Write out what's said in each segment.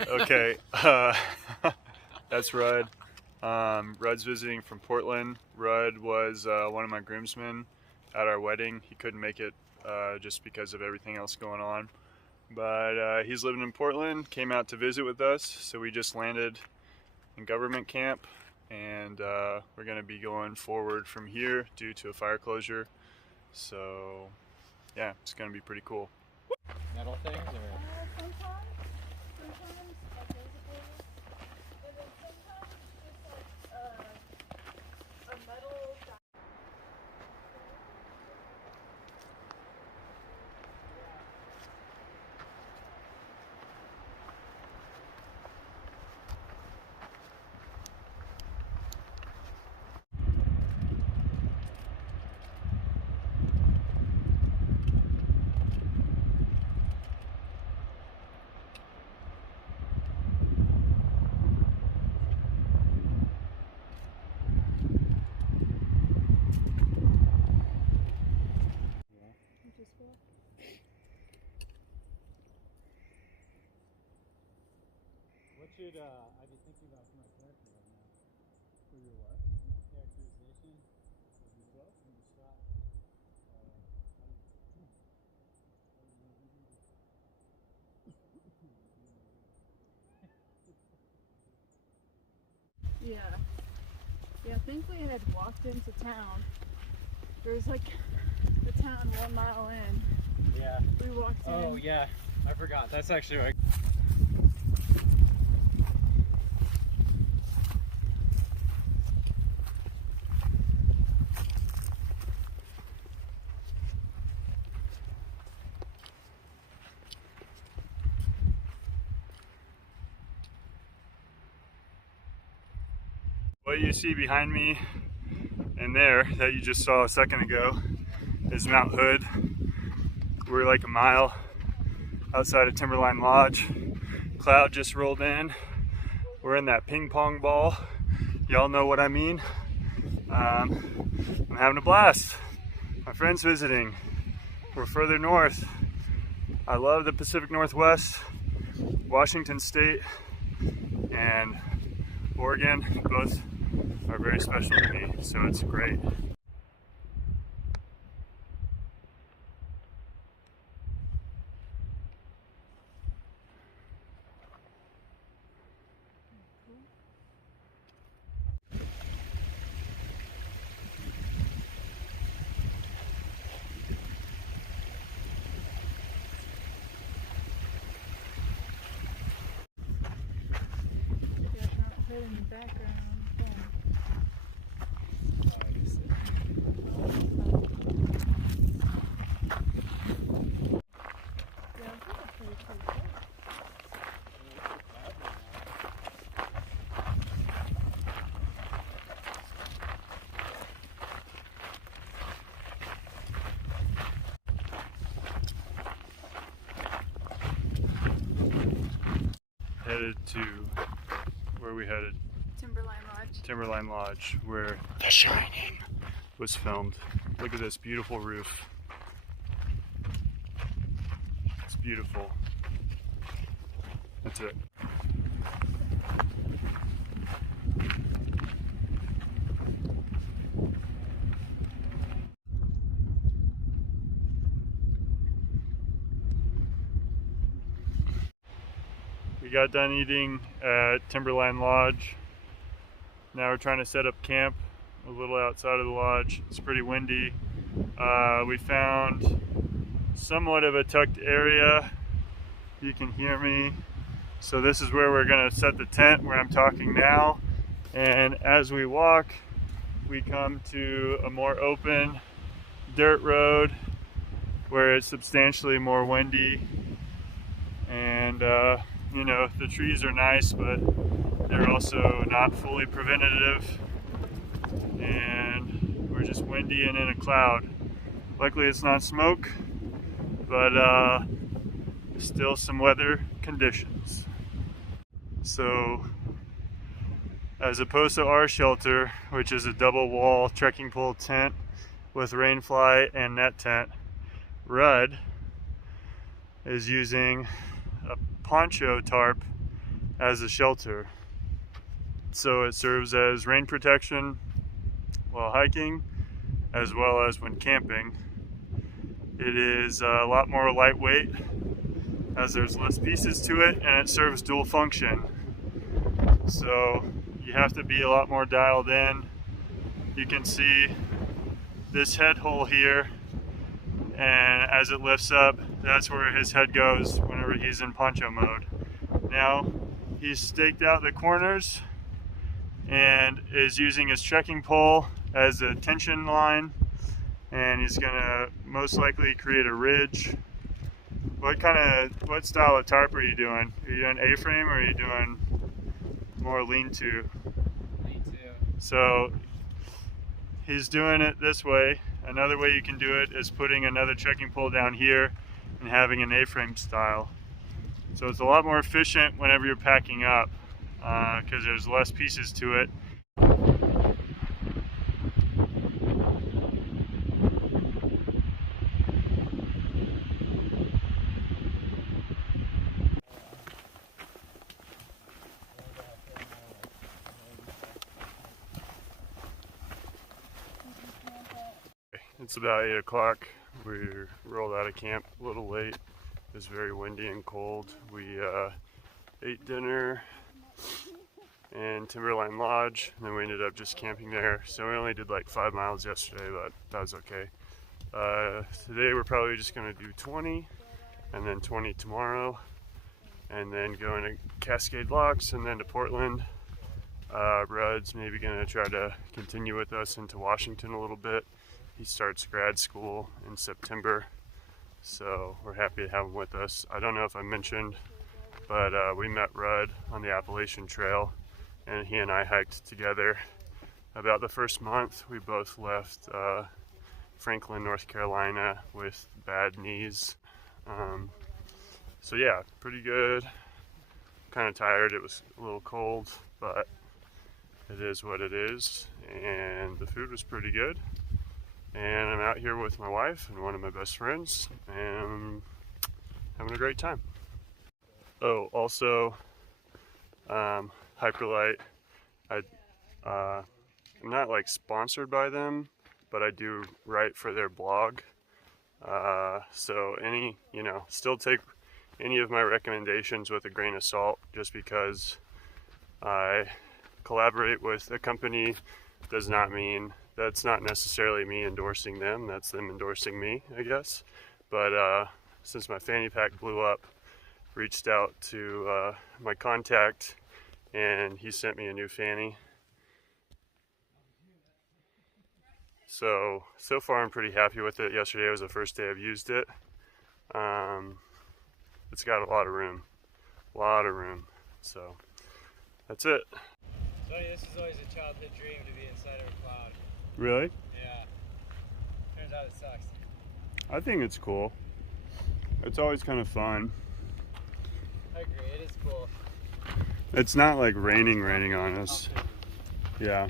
Okay, that's Rudd. Rudd's visiting from Portland. Rudd was one of my groomsmen at our wedding. He couldn't make it just because of everything else going on. But he's living in Portland, came out to visit with us, so we just landed in government camp, and we're going to be going forward from here due to a fire closure. So, yeah, it's going to be pretty cool. Metal things or? Sometimes like basically, and then sometimes it's like a metal. What should I be thinking about for my character right now? For your what? My characterization of yourself and your shot. Yeah. Yeah, I think we had walked into town. There was like the town 1 mile in. Yeah. We walked in. Oh yeah, I forgot. That's actually what What you see behind me and there that you just saw a second ago is Mount Hood. We're like a mile outside of Timberline Lodge. Cloud just rolled in. We're in that ping pong ball. Y'all know what I mean. I'm having a blast. My friend's visiting. We're further north. I love the Pacific Northwest, Washington State, and Oregon. Both are very special to me, so it's great. Yeah, Mount Hood in the background. Yeah, I think that's pretty cool. Headed to where we headed? Timberline Lodge. Timberline Lodge, where The Shining was filmed. Look at this beautiful roof. It's beautiful. That's it. We got done eating at Timberline Lodge. Now we're trying to set up camp a little outside of the lodge. It's pretty windy. We found somewhat of a tucked area. You can hear me. So this is where we're gonna set the tent, where I'm talking now. And as we walk, we come to a more open dirt road where it's substantially more windy. And you know, the trees are nice, but they're also not fully preventative. And we're just windy and in a cloud. Luckily it's not smoke, but still some weather conditions. So as opposed to our shelter, which is a double wall trekking pole tent with rain fly and net tent, Rudd is using a poncho tarp as a shelter. So it serves as rain protection while hiking as well as when camping. It is a lot more lightweight as there's less pieces to it, and it serves dual function. So you have to be a lot more dialed in. You can see this head hole here, and as it lifts up, that's where his head goes whenever he's in poncho mode. Now he's staked out the corners and is using his trekking pole as a tension line, and he's gonna most likely create a ridge. What style of tarp are you doing? Are you doing A-frame or are you doing more lean-to? Lean-to. So he's doing it this way. Another way you can do it is putting another trekking pole down here and having an A-frame style. So it's a lot more efficient whenever you're packing up because there's less pieces to it. It's about 8 o'clock. We rolled out of camp a little late. It was very windy and cold. We ate dinner in Timberline Lodge, and then we ended up just camping there. So we only did like 5 miles yesterday, but that was okay. Today we're probably just going to do 20, and then 20 tomorrow, and then going to Cascade Locks, and then to Portland. Rudd's maybe going to try to continue with us into Washington a little bit. He starts grad school in September, so we're happy to have him with us. I don't know if I mentioned, but we met Rudd on the Appalachian Trail, and he and I hiked together. About the first month, we both left Franklin, North Carolina with bad knees. So yeah, pretty good. Kind of tired. It was a little cold, but it is what it is, and the food was pretty good. And I'm out here with my wife and one of my best friends, and having a great time. Oh, also, Hyperlite. I'm not like sponsored by them, but I do write for their blog. So still take any of my recommendations with a grain of salt, just because I collaborate with a company does not mean that's not necessarily me endorsing them, that's them endorsing me, I guess. But since my fanny pack blew up, reached out to my contact, and he sent me a new fanny. So far I'm pretty happy with it. Yesterday was the first day I've used it. It's got a lot of room. So that's it. Sonny, this is always a childhood dream to be inside of a cloud. Really? Yeah. Turns out it sucks. I think it's cool. It's always kind of fun. I agree, it is cool. It's not like raining on us. Yeah.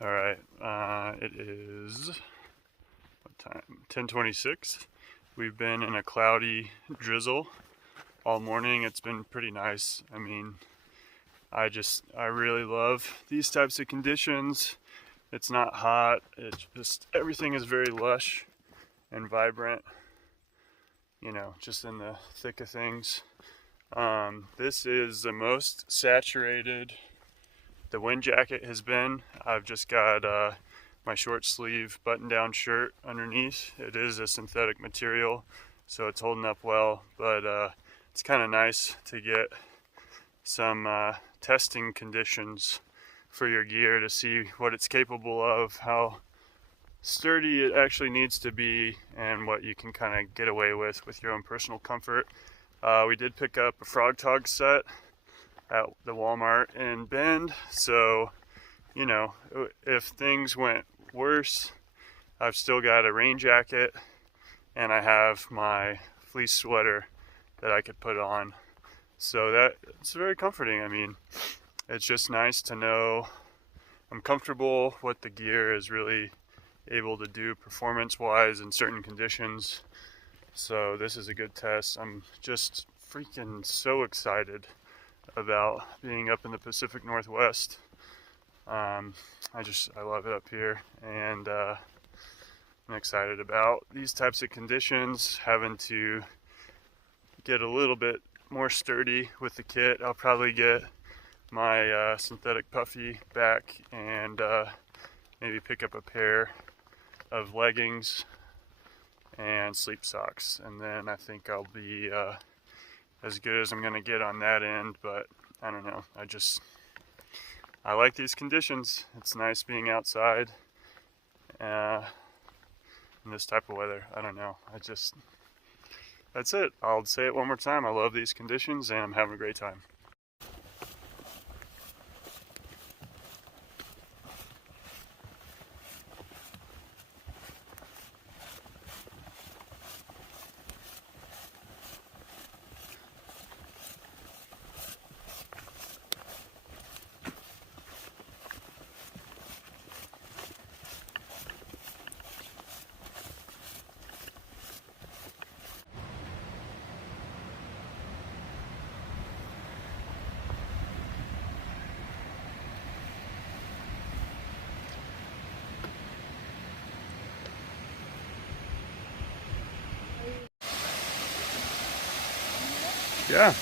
Alright, it is, what time? 10:26. We've been in a cloudy drizzle all morning. It's been pretty nice. I mean, I really love these types of conditions. It's not hot. It's just, everything is very lush and vibrant, you know, just in the thick of things. This is the most saturated the wind jacket has been. I've just got my short sleeve button down shirt underneath. It is a synthetic material, so it's holding up well, but it's kind of nice to get some testing conditions for your gear to see what it's capable of, how sturdy it actually needs to be, and what you can kind of get away with your own personal comfort. We did pick up a Frog Tog set at the Walmart in Bend, so you know, if things went worse, I've still got a rain jacket and I have my fleece sweater that I could put on, so it's very comforting. I mean, it's just nice to know I'm comfortable what the gear is really able to do performance wise in certain conditions. So this is a good test. I'm just freaking so excited about being up in the Pacific Northwest. I love it up here, and I'm excited about these types of conditions, having to get a little bit more sturdy with the kit. I'll probably get my synthetic puffy back and maybe pick up a pair of leggings and sleep socks, and then I think I'll be as good as I'm gonna get on that end. But I don't know, I like these conditions. It's nice being outside in this type of weather. I don't know, that's it. I'll say it one more time. I love these conditions and I'm having a great time. Yeah.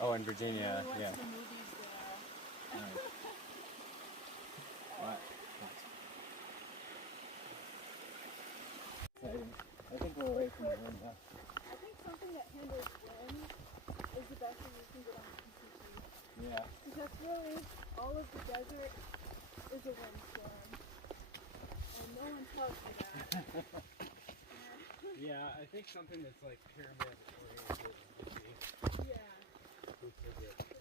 Oh, in Virginia, yeah. What? I think we're away from the wind now. I think something that handles wind is the best thing you can get on PCT. Yeah. Because that's really, all of the desert is a windstorm. And no one tells you that. Yeah, I think something that's like pyramid oriented would be. Yeah. Good.